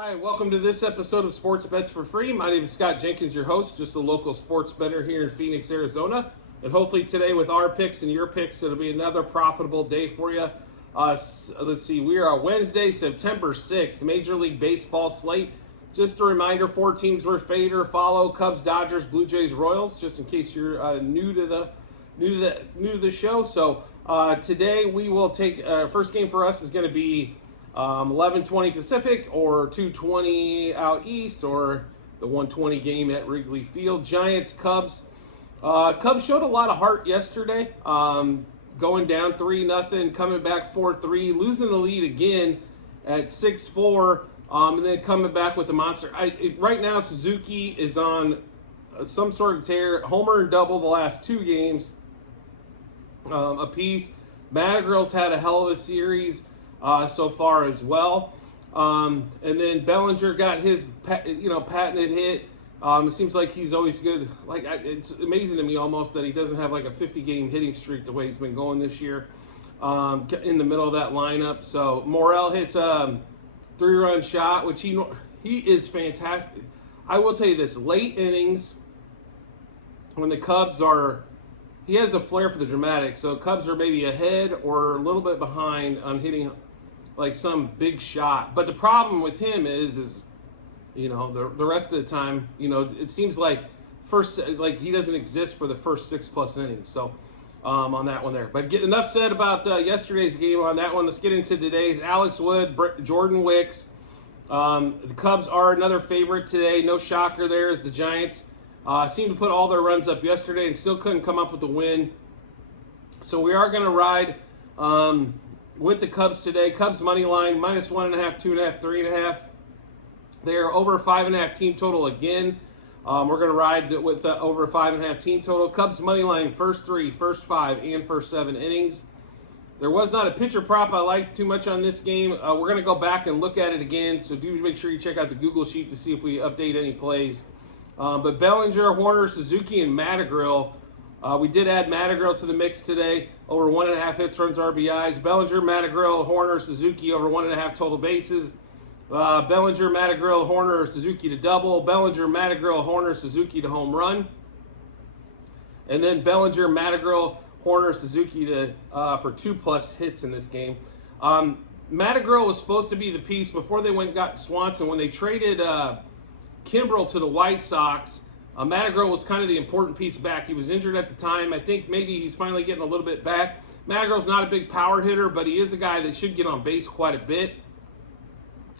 Hi, welcome to this episode of Sports Bets for Free. My name is Scott Jenkins, your host, just a local sports bettor here in Phoenix, Arizona. And hopefully today with our picks and your picks, it'll be another profitable day for you. Let's see, we are on Wednesday, September 6th, Major League Baseball slate. Just a reminder, 4 teams we're fade or follow: Cubs, Dodgers, Blue Jays, Royals, just in case you're new to the show. So today we will take, first game for us is going to be 11:20 Pacific, or 2:20 out east, or the 1:20 game at Wrigley Field. Giants, Cubs. Cubs showed a lot of heart yesterday, going down 3-0, coming back 4-3, losing the lead again at 6-4, and then coming back with the monster. Right now, Suzuki is on some sort of tear, homer and double the last 2 games apiece. Madrigal's had a hell of a series so far as well. And then Bellinger got his patented hit. It seems like he's always good. It's amazing to me almost that he doesn't have like a 50-game hitting streak the way he's been going this year in the middle of that lineup. So Morel hits a 3-run shot, which he is fantastic. I will tell you this, late innings when the Cubs are, he has a flair for the dramatic. So Cubs are maybe ahead or a little bit behind on hitting like some big shot. But the problem with him is the rest of the time, it seems like he doesn't exist for the first 6+ innings. So on that one there. But enough said about yesterday's game on that one. Let's get into today's. Alex Wood, Jordan Wicks. The Cubs are another favorite today. No shocker there, as the Giants seemed to put all their runs up yesterday and still couldn't come up with the win. So we are going to ride with the Cubs today. Cubs money line, -1.5, 2.5, 3.5. They're over 5.5 team total again. We're going to ride with over 5.5 team total. Cubs money line, first 3, first 5, and first 7 innings. There was not a pitcher prop I liked too much on this game. We're going to go back and look at it again, so do make sure you check out the Google Sheet to see if we update any plays. But Bellinger, Horner, Suzuki, and Madrigal. We did add Madrigal to the mix today. Over 1.5 hits, runs, RBIs. Bellinger, Madrigal, Horner, Suzuki over 1.5 total bases. Bellinger, Madrigal, Horner, Suzuki to double. Bellinger, Madrigal, Horner, Suzuki to home run. And then Bellinger, Madrigal, Horner, Suzuki to for 2+ hits in this game. Madrigal was supposed to be the piece before they went and got Swanson. When they traded Kimbrel to the White Sox, Madrigal was kind of the important piece back. He was injured at the time. I think maybe he's finally getting a little bit back. Madrigal's not a big power hitter, but he is a guy that should get on base quite a bit.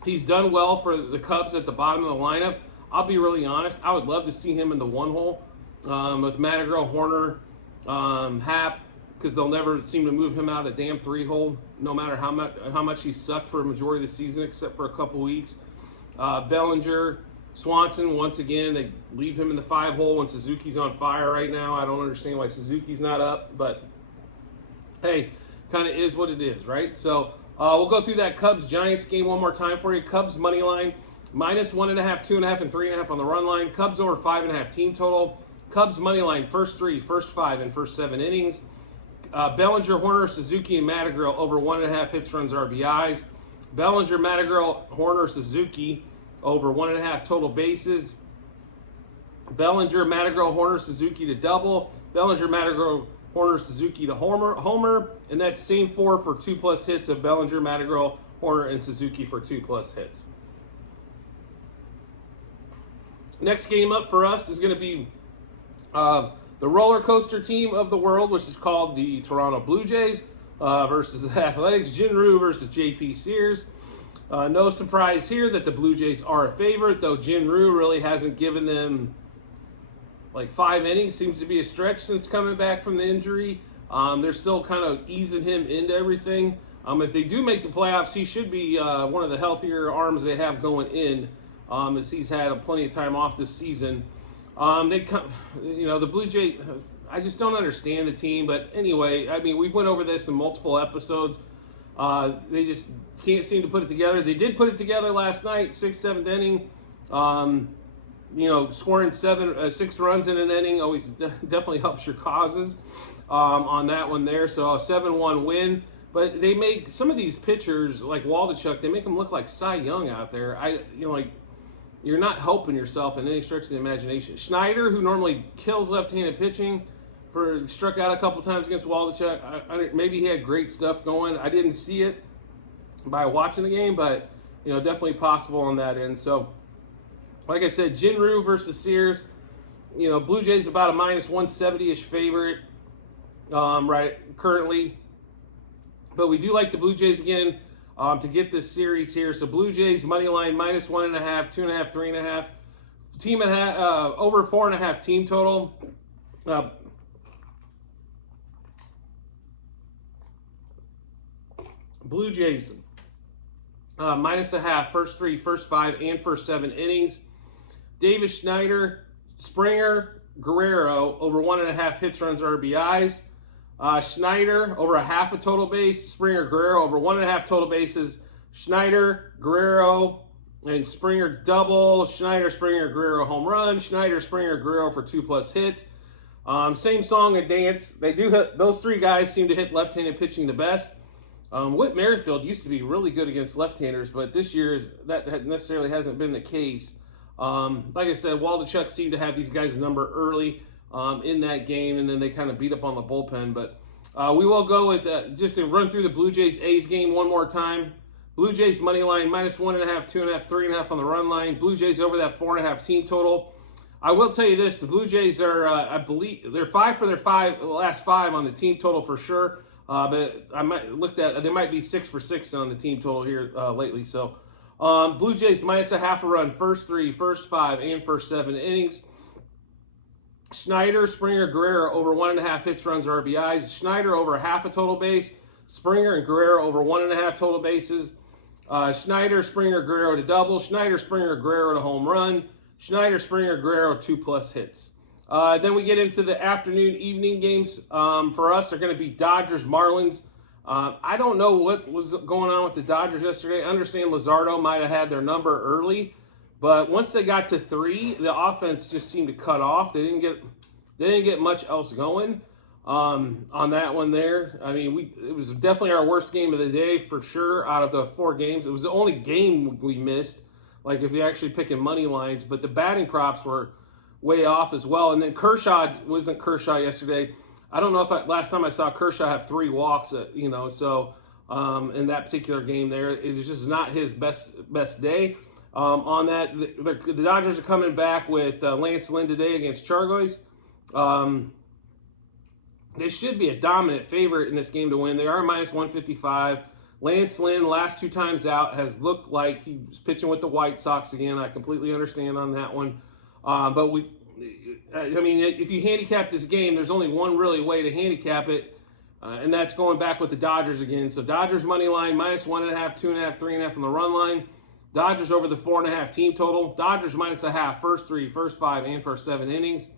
He's done well for the Cubs at the bottom of the lineup. I'll be really honest, I would love to see him in the 1 hole with Madrigal, Horner, Happ, because they'll never seem to move him out of the damn 3 hole, no matter how much he sucked for a majority of the season, except for a couple weeks. Bellinger, Swanson, once again, they leave him in the 5 hole when Suzuki's on fire right now. I don't understand why Suzuki's not up, but hey, kind of is what it is, right? So we'll go through that Cubs-Giants game one more time for you. Cubs money line, -1.5, 2.5, and 3.5 on the run line. Cubs over 5.5 team total. Cubs money line, first 3, first 5, and first 7 innings. Bellinger, Horner, Suzuki, and Madrigal over 1.5 hits, runs, RBIs. Bellinger, Madrigal, Horner, Suzuki over 1.5 total bases. Bellinger, Madrigal, Horner, Suzuki to double. Bellinger, Madrigal, Horner, Suzuki to homer. And that's same 4 for 2+ hits of Bellinger, Madrigal, Horner, and Suzuki for 2+ hits. Next game up for us is going to be the roller coaster team of the world, which is called the Toronto Blue Jays versus the Athletics. Jinru versus JP Sears. No surprise here that the Blue Jays are a favorite, though Jinru really hasn't given them like 5 innings. Seems to be a stretch since coming back from the injury. They're still kind of easing him into everything. If they do make the playoffs, he should be one of the healthier arms they have going in, as he's had plenty of time off this season. The Blue Jays, I just don't understand the team. But anyway, I mean, we've went over this in multiple episodes. They just can't seem to put it together. They did put it together last night, 6th, 7th inning. Scoring 6 runs in an inning always definitely helps your causes on that one there. So a 7-1 win. But they make some of these pitchers like Waldichuk, they make them look like Cy Young out there. Like you're not helping yourself in any stretch of the imagination. Schneider, who normally kills left-handed pitching, struck out a couple times against Waldichuk. Maybe he had great stuff going. I didn't see it by watching the game, but definitely possible on that end. So, like I said, Jinru versus Sears. Blue Jays about a minus 170-ish favorite right currently. But we do like the Blue Jays again to get this series here. So Blue Jays money line minus 1.5, 2.5, 3.5. Team at over 4.5 team total. Blue Jays minus a half, first 3, first 5, and first 7 innings. Davis, Schneider, Springer, Guerrero over 1.5 hits, runs, RBIs. Schneider over a half a total base. Springer, Guerrero over 1.5 total bases. Schneider, Guerrero, and Springer double. Schneider, Springer, Guerrero home run. Schneider, Springer, Guerrero for 2+ hits. Same song and dance. They do hit, those three guys seem to hit left-handed pitching the best. Whit Merrifield used to be really good against left-handers, but this year that necessarily hasn't been the case. Like I said, Waldichuk seemed to have these guys' number early in that game, and then they kind of beat up on the bullpen. But we will go with just to run through the Blue Jays-A's game one more time. Blue Jays money line minus 1.5, 2.5, 3.5 on the run line. Blue Jays over that 4.5 team total. I will tell you this: the Blue Jays are, I believe, they're 5 for their last 5 on the team total for sure. But I might looked at they might be 6 for 6 on the team total here lately. So Blue Jays minus a half a run, first 3, first 5, and first 7 innings. Schneider, Springer, Guerrero over 1.5 hits, runs, RBIs. Schneider over a half a total base. Springer and Guerrero over 1.5 total bases. Schneider, Springer, Guerrero to double. Schneider, Springer, Guerrero to home run. Schneider, Springer, Guerrero 2+ hits. Then we get into the afternoon, evening games. For us, they're going to be Dodgers, Marlins. I don't know what was going on with the Dodgers yesterday. I understand Luzardo might have had their number early, but once they got to 3, the offense just seemed to cut off. They didn't get much else going on that one there. I mean, it was definitely our worst game of the day for sure out of the 4 games. It was the only game we missed, like if you're actually picking money lines, but the batting props were way off as well. And then Kershaw wasn't Kershaw yesterday. I don't know if last time I saw Kershaw have 3 walks, so in that particular game there, it was just not his best day. On that, the Dodgers are coming back with Lance Lynn today against Chargois. They should be a dominant favorite in this game to win. They are minus 155. Lance Lynn, last 2 times out, has looked like he's pitching with the White Sox again. I completely understand on that one. But if you handicap this game, there's only one really way to handicap it, and that's going back with the Dodgers again. So Dodgers money line, minus 1.5, 2.5, 3.5 on the run line. Dodgers over the 4.5 team total. Dodgers minus a half, first 3, first 5, and first 7 innings.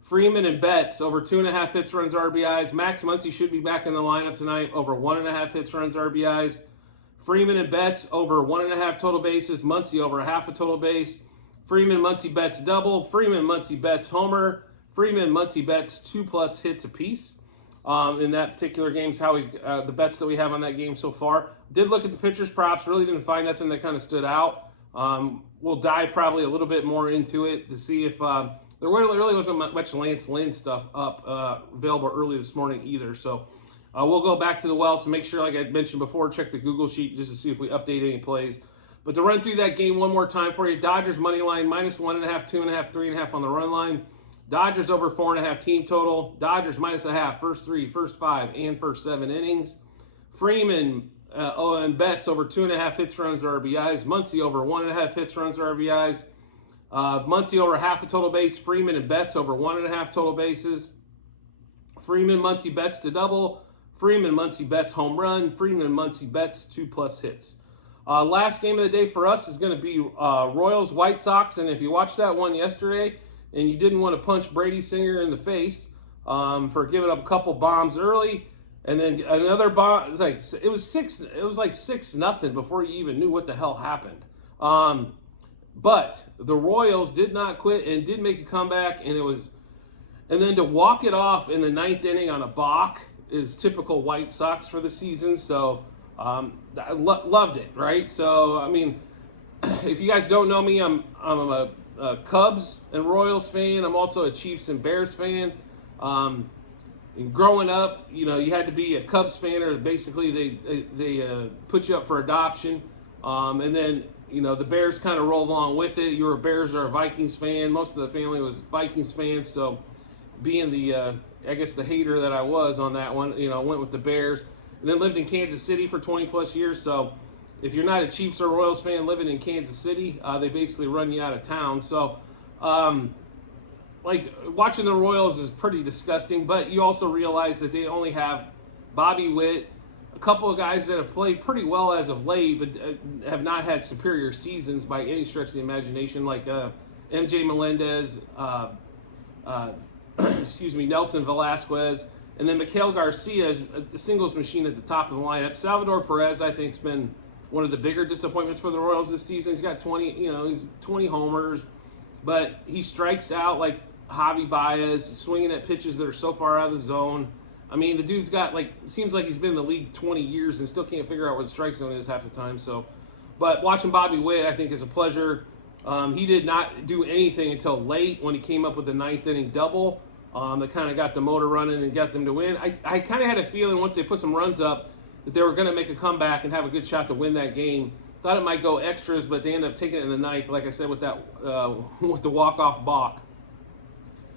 Freeman and Betts over 2.5 hits, runs, RBIs. Max Muncy should be back in the lineup tonight, over 1.5 hits, runs, RBIs. Freeman and Betts over 1.5 total bases. Muncy over a half a total base. Freeman, Muncy, Betts double. Freeman, Muncy, Betts homer. Freeman, Muncy, Betts 2+ hits apiece. In that particular game is how the bets that we have on that game so far. Did look at the pitchers' props. Really didn't find nothing that kind of stood out. We'll dive probably a little bit more into it to see if there really wasn't much Lance Lynn stuff up available early this morning either. So we'll go back to the well. So make sure, like I mentioned before, check the Google sheet just to see if we update any plays. But to run through that game one more time for you, Dodgers money line, minus 1.5, 2.5, 3.5 on the run line. Dodgers over 4.5 team total. Dodgers minus a half, first 3, first 5, and first 7 innings. Freeman and Betts over 2.5 hits, runs, RBIs. Muncy over 1.5 hits, runs, RBIs. Muncy over half a total base. Freeman and Betts over 1.5 total bases. Freeman, Muncy, Betts to double. Freeman, Muncy, Betts home run. Freeman, Muncy, Betts 2+ hits. Last game of the day for us is going to be Royals, White Sox. And if you watched that one yesterday and you didn't want to punch Brady Singer in the face for giving up a couple bombs early, and then another bomb, it was like 6-0 before you even knew what the hell happened. But the Royals did not quit and did make a comeback, and then to walk it off in the 9th inning on a balk is typical White Sox for the season. So I loved it, right? So I mean, if you guys don't know me, I'm a Cubs and Royals fan. I'm also a Chiefs and Bears fan. And growing up, you know, you had to be a Cubs fan, or basically they put you up for adoption. And then, you know, the Bears kind of rolled along with it. You were a Bears or a Vikings fan. Most of the family was Vikings fans. So being the, I guess the hater that I was on that one, you know, went with the Bears. And then lived in Kansas City for 20 plus years. So if you're not a Chiefs or Royals fan living in Kansas City, they basically run you out of town. So, like, watching the Royals is pretty disgusting, but you also realize that they only have Bobby Witt, a couple of guys that have played pretty well as of late, but have not had superior seasons by any stretch of the imagination, like MJ Melendez, excuse me, Nelson Velasquez, and then Miguel Garcia is a singles machine at the top of the lineup. Salvador Perez, I think, has been one of the bigger disappointments for the Royals this season. He's got 20 homers, but he strikes out like Javi Baez, swinging at pitches that are so far out of the zone. I mean, the dude's got, like, seems like he's been in the league 20 years and still can't figure out where the strike zone is half the time. So, but watching Bobby Witt, I think, is a pleasure. He did not do anything until late when he came up with the ninth inning double that kind of got the motor running and got them to win. I kind of had a feeling once they put some runs up that they were going to make a comeback and have a good shot to win that game. Thought it might go extras, but they ended up taking it in the ninth, like I said, with that with the walk-off balk,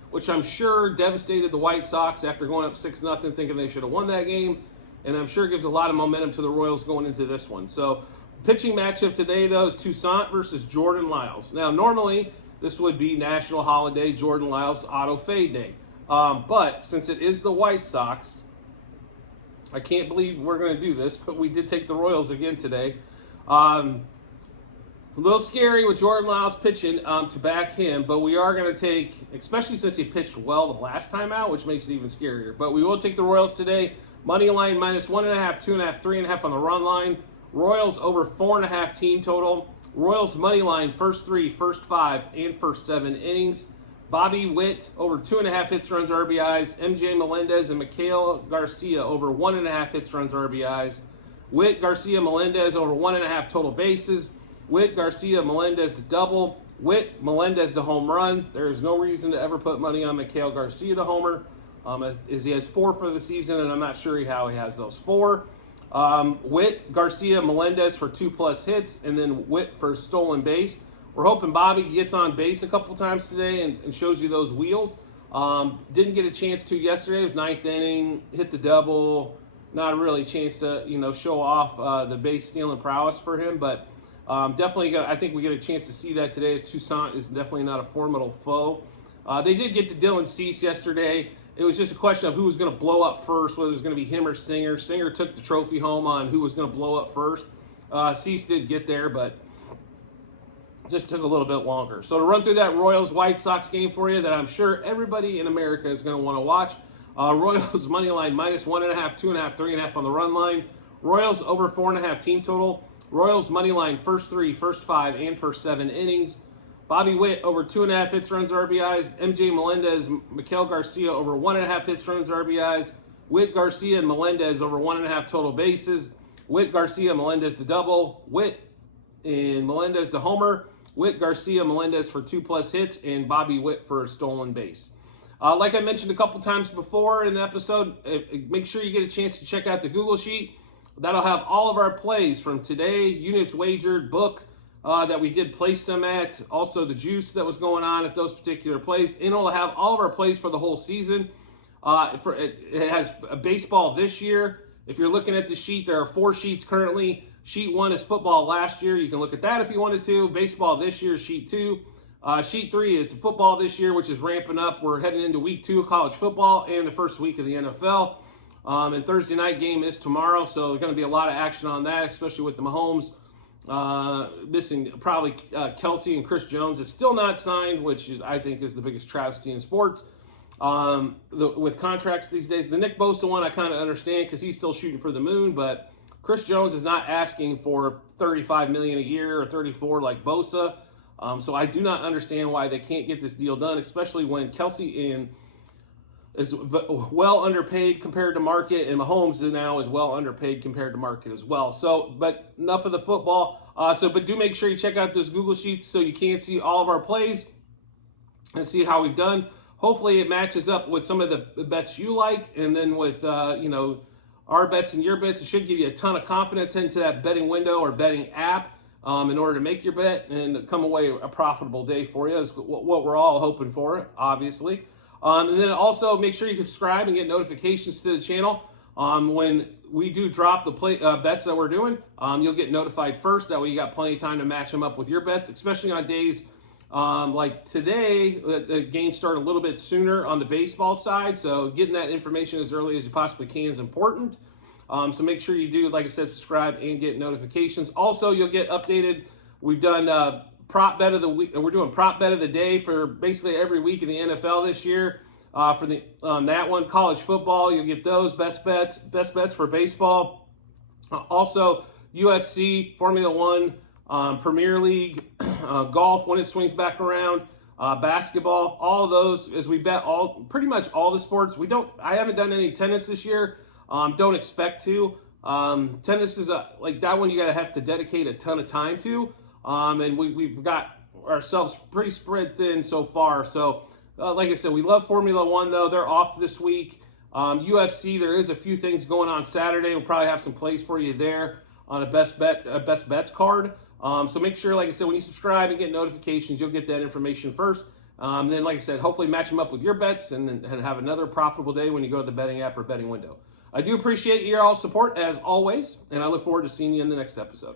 which I'm sure devastated the White Sox after going up 6-0, thinking they should have won that game. And I'm sure gives a lot of momentum to the Royals going into this one. So, pitching matchup today, though, is Toussaint versus Jordan Lyles. Now, normally, this would be national holiday, Jordan Lyles auto fade day. But since it is the White Sox, I can't believe we're going to do this, but we did take the Royals again today. A little scary with Jordan Lyles pitching to back him, but we are going to take, especially since he pitched well the last time out, which makes it even scarier. But we will take the Royals today. Money line -1.5, 2.5, 3.5 on the run line. Royals over 4.5 team total. Royals money line first 3, first 5, and first 7 innings. Bobby Witt over 2.5 hits, runs, RBIs. MJ Melendez and Miguel Garcia over 1.5 hits, runs, RBIs. Witt, Garcia, Melendez over 1.5 total bases. Witt, Garcia, Melendez to double. Witt, Melendez to home run. There is no reason to ever put money on Miguel Garcia to homer, as he has 4 for the season, and I'm not sure how he has those 4. Witt, Garcia, Melendez for 2+ hits, and then Witt for stolen base. We're hoping Bobby gets on base a couple times today and shows you those wheels. Didn't get a chance to yesterday. It was 9th inning, hit the double. Not really a chance to, show off the base stealing prowess for him, but definitely I think we get a chance to see that today, as Toussaint is definitely not a formidable foe. They did get to Dylan Cease yesterday. It was just a question of who was going to blow up first, whether it was going to be him or Singer. Singer took the trophy home on who was going to blow up first. Cease did get there, but just took a little bit longer. So to run through that Royals-White Sox game for you that I'm sure everybody in America is going to want to watch. Royals money line -1.5, 2.5, 3.5 on the run line. Royals over 4.5 team total. Royals money line first 3, first 5, and first 7 innings. Bobby Witt over 2.5 hits, runs, RBIs. MJ Melendez, Miguel Garcia over 1.5 hits, runs, RBIs. Witt, Garcia, and Melendez over 1.5 total bases. Witt, Garcia, Melendez to double. Witt and Melendez to homer. Witt, Garcia, Melendez for 2+ hits, and Bobby Witt for a stolen base. Like I mentioned a couple times before in the episode, make sure you get a chance to check out the Google Sheet. That'll have all of our plays from today, units wagered, book that we did place them at, also the juice that was going on at those particular plays, and it'll have all of our plays for the whole season. It has a baseball this year. If you're looking at the sheet, there are 4 sheets currently. Sheet 1 is football last year. You can look at that if you wanted to. Baseball this year, sheet 2. Sheet 3 is football this year, which is ramping up. We're heading into week 2 of college football and the first week of the NFL. And Thursday night game is tomorrow, so there's going to be a lot of action on that, especially with the Mahomes missing probably Kelsey, and Chris Jones is still not signed, which I think is the biggest travesty in sports. With contracts these days, the Nick Bosa one I kind of understand because he's still shooting for the moon, but Chris Jones is not asking for $35 million a year or $34 like Bosa. So I do not understand why they can't get this deal done, especially when Kelsey and is well underpaid compared to market, and Mahomes now is well underpaid compared to market as well. So, but enough of the football. But do make sure you check out those Google Sheets so you can see all of our plays and see how we've done. Hopefully, it matches up with some of the bets you like, and then with our bets and your bets. It should give you a ton of confidence into that betting window or betting app in order to make your bet and come away a profitable day for you. Is what we're all hoping for, obviously. And then also make sure you subscribe and get notifications to the channel. When we do drop the bets that we're doing, you'll get notified first. That way you got plenty of time to match them up with your bets, especially on days like today. The games start a little bit sooner on the baseball side, so getting that information as early as you possibly can is important. So make sure you do, like I said, subscribe and get notifications. Also, you'll get updated. We've done prop bet of the week. We're doing prop bet of the day for basically every week in the NFL this year. For that one, college football, you'll get those best bets for baseball. Also, UFC, Formula One, Premier League, golf when it swings back around, basketball, all of those as we bet pretty much all the sports. I haven't done any tennis this year. Don't expect to. Tennis is like that one you gotta have to dedicate a ton of time to. And we've got ourselves pretty spread thin so far. So, like I said, we love Formula One, though. They're off this week. UFC, there is a few things going on Saturday. We'll probably have some plays for you there on a best bets card. So make sure, like I said, when you subscribe and get notifications, you'll get that information first. Then, like I said, hopefully match them up with your bets and have another profitable day when you go to the betting app or betting window. I do appreciate your all support, as always, and I look forward to seeing you in the next episode.